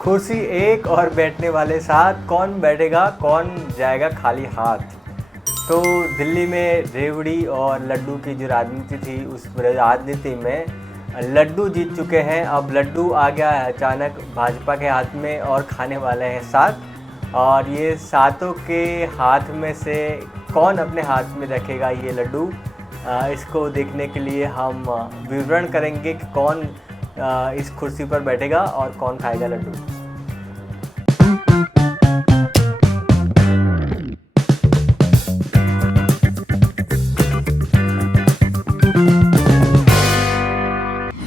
कुर्सी एक और बैठने वाले साथ, कौन बैठेगा कौन जाएगा खाली हाथ। तो दिल्ली में रेवड़ी और लड्डू की जो राजनीति थी, उस राजनीति में लड्डू जीत चुके हैं। अब लड्डू आ गया है अचानक भाजपा के हाथ में और खाने वाले हैं साथ। और ये सातों के हाथ में से कौन अपने हाथ में रखेगा ये लड्डू, इसको देखने के लिए हम विवरण करेंगे कि कौन इस कुर्सी पर बैठेगा और कौन खाएगा लड्डू।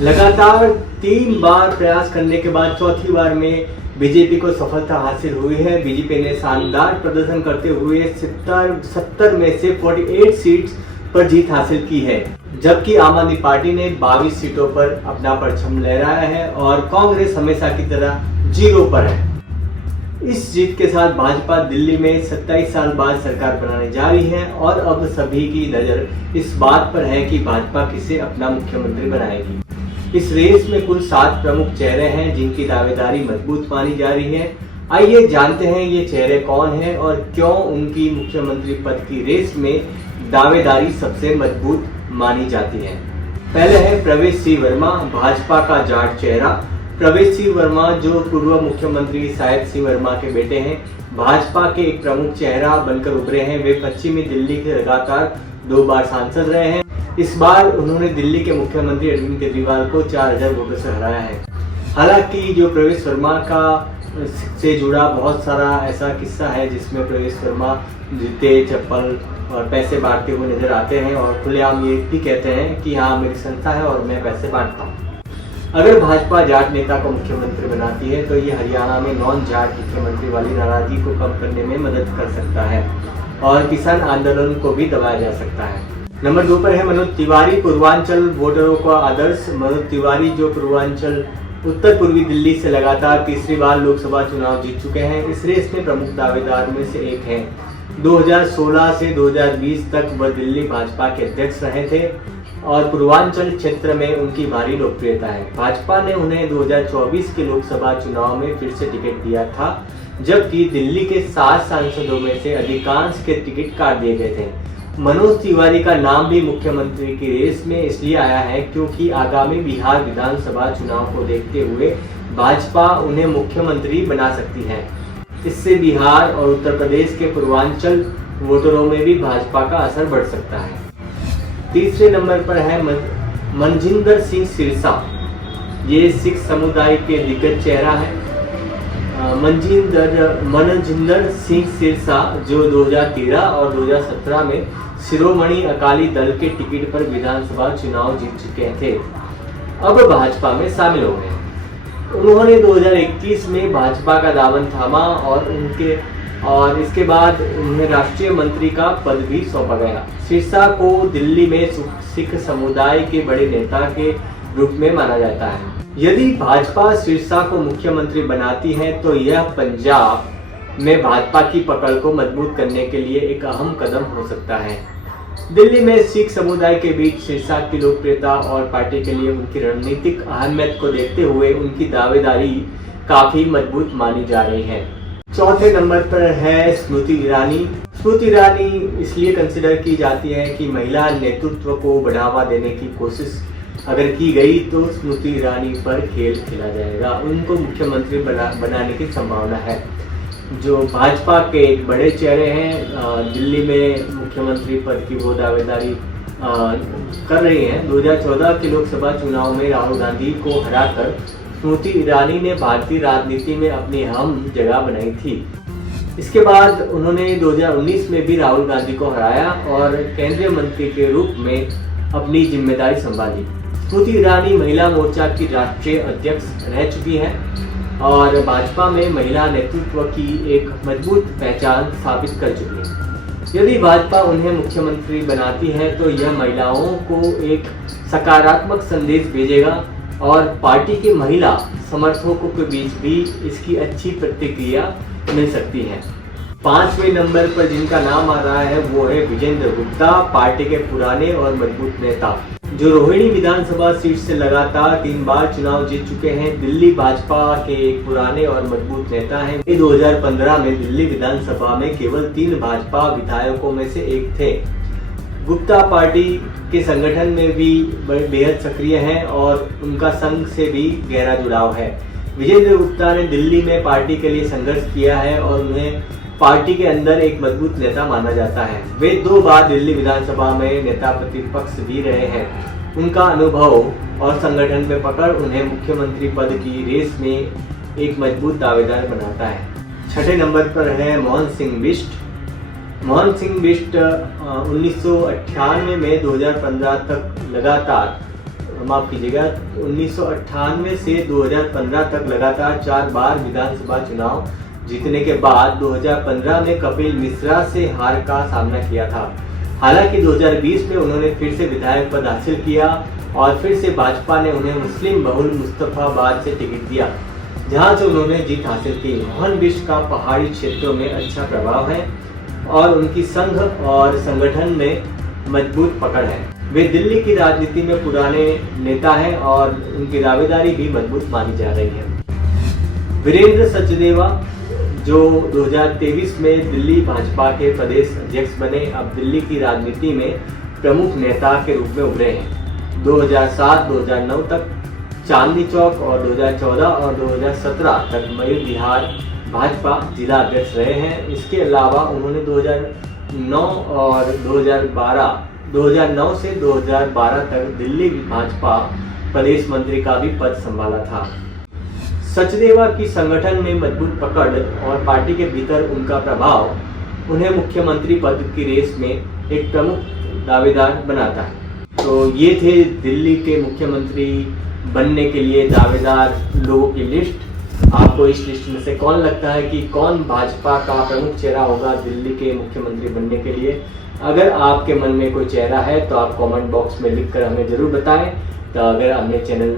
लगातार 3 बार प्रयास करने के बाद चौथी बार में बीजेपी को सफलता हासिल हुई है। बीजेपी ने शानदार प्रदर्शन करते हुए 70 में से 48 सीट्स पर जीत हासिल की है, जबकि आम आदमी पार्टी ने 22 सीटों पर अपना परचम लहराया है और कांग्रेस हमेशा की तरह 0 पर है। इस जीत के साथ भाजपा दिल्ली में 27 साल बाद सरकार बनाने जा रही है और अब सभी की नजर इस बात पर है कि भाजपा किसे अपना मुख्यमंत्री बनाएगी। इस रेस में कुल 7 प्रमुख चेहरे हैं जिनकी दावेदारी मजबूत मानी जा रही है। आइए जानते हैं ये चेहरे कौन हैं और क्यों उनकी मुख्यमंत्री पद की रेस में दावेदारी सबसे मजबूत मानी जाती है। पहले है प्रवेश सिंह वर्मा, भाजपा का जाट चेहरा। प्रवेश सिंह वर्मा जो पूर्व मुख्यमंत्री साहिब सिंह वर्मा के बेटे हैं, भाजपा के एक प्रमुख चेहरा बनकर उभरे हैं। वे पश्चिमी दिल्ली के लगातार 2 बार सांसद रहे हैं। इस बार उन्होंने दिल्ली के मुख्यमंत्री अरविंद केजरीवाल को 4000 वोटों से हराया है। हालांकि जो प्रवेश वर्मा का से जुड़ा बहुत सारा ऐसा किस्सा है जिसमें प्रवेश वर्मा जूते चप्पल और पैसे बांटते हुए नजर आते हैं और खुलेआम ये भी कहते हैं कि हाँ मेरी संस्था है और मैं पैसे बांटता हूँ। अगर भाजपा जाट नेता को मुख्यमंत्री बनाती है तो ये हरियाणा में नॉन जाट मुख्यमंत्री वाली नाराजगी को कम करने में मदद कर सकता है और किसान आंदोलन को भी दबाया जा सकता है। नंबर 2 पर है मनोज तिवारी, पूर्वांचल वोटरों का आदर्श। मनोज तिवारी जो पूर्वांचल उत्तर पूर्वी दिल्ली से लगातार तीसरी बार लोकसभा चुनाव जीत चुके हैं, इस रेस में प्रमुख दावेदार में से एक हैं। 2016 से 2020 तक वह दिल्ली भाजपा के अध्यक्ष रहे थे और पूर्वांचल क्षेत्र में उनकी भारी लोकप्रियता है। भाजपा ने उन्हें 2024 के लोकसभा चुनाव में फिर से टिकट दिया था, जबकि दिल्ली के 7 सांसदों में से अधिकांश के टिकट काट दिए गए थे। मनोज तिवारी का नाम भी मुख्यमंत्री की रेस में इसलिए आया है क्योंकि आगामी बिहार विधानसभा चुनाव को देखते हुए भाजपा उन्हें मुख्यमंत्री बना सकती है। इससे बिहार और उत्तर प्रदेश के पूर्वांचल वोटरों में भी भाजपा का असर बढ़ सकता है। तीसरे नंबर पर है मनजिंदर सिंह सिरसा। ये सिख समुदाय के दिग्गज चेहरा है। मनजिंदर सिंह सिरसा जो 2013 और 2017 में शिरोमणि अकाली दल के टिकट पर विधानसभा चुनाव जीत चुके थे, अब भाजपा में शामिल हो गए। उन्होंने 2021 में भाजपा का दामन थामा और इसके बाद उन्हें राष्ट्रीय मंत्री का पद भी सौंपा गया। सिरसा को दिल्ली में सिख समुदाय के बड़े नेता के रूप में माना जाता है। यदि भाजपा सिरसा को मुख्यमंत्री बनाती है तो यह पंजाब में भाजपा की पकड़ को मजबूत करने के लिए एक अहम कदम हो सकता है। दिल्ली में सिख समुदाय के बीच सिरसा की लोकप्रियता और पार्टी के लिए उनकी रणनीतिक अहमियत को देखते हुए उनकी दावेदारी काफी मजबूत मानी जा रही है। चौथे नंबर पर है स्मृति ईरानी। स्मृति ईरानी इसलिए कंसिडर की जाती है कि महिला नेतृत्व को बढ़ावा देने की कोशिश अगर की गई तो स्मृति ईरानी पर खेल खेला जाएगा। उनको मुख्यमंत्री बनाने की संभावना है। जो भाजपा के एक बड़े चेहरे हैं, दिल्ली में मुख्यमंत्री पद की वो दावेदारी कर रही हैं। 2014 के लोकसभा चुनाव में राहुल गांधी को हराकर स्मृति ईरानी ने भारतीय राजनीति में अपनी अहम जगह बनाई थी। इसके बाद उन्होंने 2019 में भी राहुल गांधी को हराया और केंद्रीय मंत्री के रूप में अपनी जिम्मेदारी संभाली। स्मृति ईरानी महिला मोर्चा की राष्ट्रीय अध्यक्ष रह चुकी हैं और भाजपा में महिला नेतृत्व की एक मजबूत पहचान स्थापित कर चुकी है। यदि भाजपा उन्हें मुख्यमंत्री बनाती है तो यह महिलाओं को एक सकारात्मक संदेश भेजेगा और पार्टी के महिला समर्थकों के बीच भी इसकी अच्छी प्रतिक्रिया मिल सकती है। 5वें नंबर पर जिनका नाम आ रहा है वो है विजेंद्र गुप्ता, पार्टी के पुराने और मजबूत नेता जो रोहिणी विधानसभा सीट से लगातार 3 बार चुनाव जीत चुके हैं। दिल्ली भाजपा के एक पुराने और मजबूत नेता हैं। वे 2015 में दिल्ली विधानसभा में केवल 3 भाजपा विधायकों में से एक थे। गुप्ता पार्टी के संगठन में भी बेहद सक्रिय हैं और उनका संघ से भी गहरा जुड़ाव है। विजेंद्र गुप्ता ने दिल्ली में पार्टी के लिए संघर्ष किया है और उन्हें पार्टी के अंदर एक मजबूत नेता माना जाता है। वे 2 बार दिल्ली विधानसभा में नेता प्रतिपक्ष भी रहे हैं। उनका अनुभव और संगठन में पकड़ उन्हें मुख्यमंत्री पद की रेस में एक मजबूत दावेदार बनाता है। 6ठे नंबर पर है मोहन सिंह बिष्ट। मोहन सिंह बिष्ट 1998 में 2015 तक लगातार 1998 से 2015 तक लगातार 4 बार विधानसभा चुनाव जीतने के बाद 2015 में कपिल मिश्रा से हार का सामना किया था। हालांकि 2020 में उन्होंने फिर से विधायक पद हासिल किया और फिर से भाजपा ने उन्हें मुस्लिम बहुल मुस्तफाबाद से टिकट दिया, जहां से उन्होंने जीत हासिल की। मोहन बिष्ट का पहाड़ी क्षेत्रों में अच्छा प्रभाव है और उनकी संघ और संगठन में मजबूत पकड़ है। वे दिल्ली की राजनीति में पुराने नेता हैं और उनकी दावेदारी भी मजबूत मानी जा रही है। वीरेंद्र सचदेवा जो 2023 में दिल्ली भाजपा के प्रदेश अध्यक्ष बने, अब दिल्ली की राजनीति में प्रमुख नेता के रूप में उभरे हैं। 2007-2009 तक चांदनी चौक और 2014 और 2017 तक मयूर विहार भाजपा जिला अध्यक्ष रहे हैं। इसके अलावा उन्होंने 2009 और 2009 से 2012 तक दिल्ली भाजपा प्रदेश मंत्री का भी पद संभाला था। सचदेवा की संगठन में मजबूत पकड़ और पार्टी के भीतर उनका प्रभाव उन्हें मुख्यमंत्री पद की रेस में एक प्रमुख दावेदार बनाता है। तो ये थे दिल्ली के मुख्यमंत्री बनने के लिए दावेदार लोगों की लिस्ट। आपको इस लिस्ट में से कौन लगता है कि कौन भाजपा का प्रमुख चेहरा होगा दिल्ली के मुख्यमंत्री बनने के लिए? अगर आपके मन में कोई चेहरा है तो आप कमेंट बॉक्स में लिखकर हमें ज़रूर बताएं। तो अगर आपने चैनल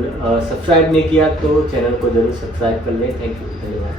सब्सक्राइब नहीं किया तो चैनल को जरूर सब्सक्राइब कर लें। थैंक यू, धन्यवाद।